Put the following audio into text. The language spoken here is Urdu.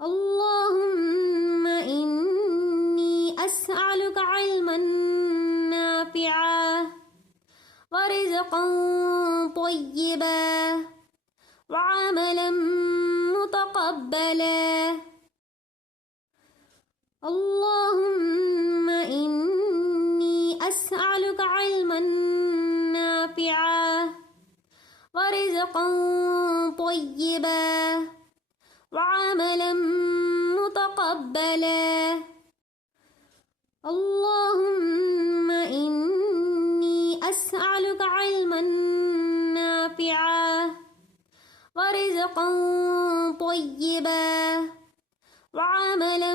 اللهم إني أسألك علما نافعا ورزقا طيبا وعملا متقبلا. اللهم إني أسألك علما نافعا ورزقا طيبا وعملا متقبلا. اللهم إني أسألك علما نافعا ورزقا طيبا وعملا